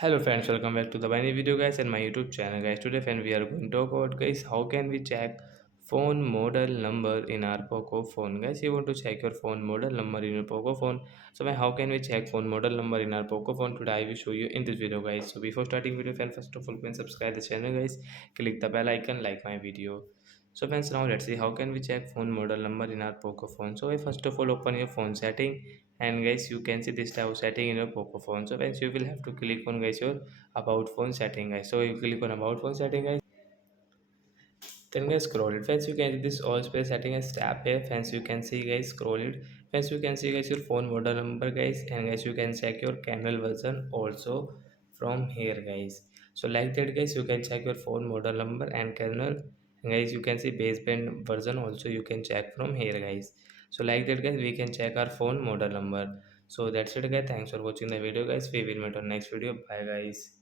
Hello friends, welcome back to the brand new video guys and my YouTube channel guys. Today friend we are going to talk about guys how can we check phone model number in our Poco phone guys. You want to check your phone model number in your Poco phone. So how can we check phone model number in our Poco phone? Today I will show you in this video guys. So before starting video friend, first of all please subscribe the channel guys. Click the bell icon, like my video. So friends, now let's see how can we check phone model number in our Poco phone. So first of all open your phone setting, and guys you can see this type of setting in your Poco phone. So guys you will have to click on guys your about phone setting guys. So you click on about phone setting guys, then guys scroll it. Friends you can see this all space setting as tap here. Friends you can see guys scroll it. Friends you can see guys your phone model number guys, and guys you can check your kernel version also from here guys. So like that guys you can check your phone model number and kernel, and guys you can see baseband version also you can check from here guys. So like that guys we can check our phone model number. So that's it guys, thanks for watching the video guys, we will meet on next video, bye guys.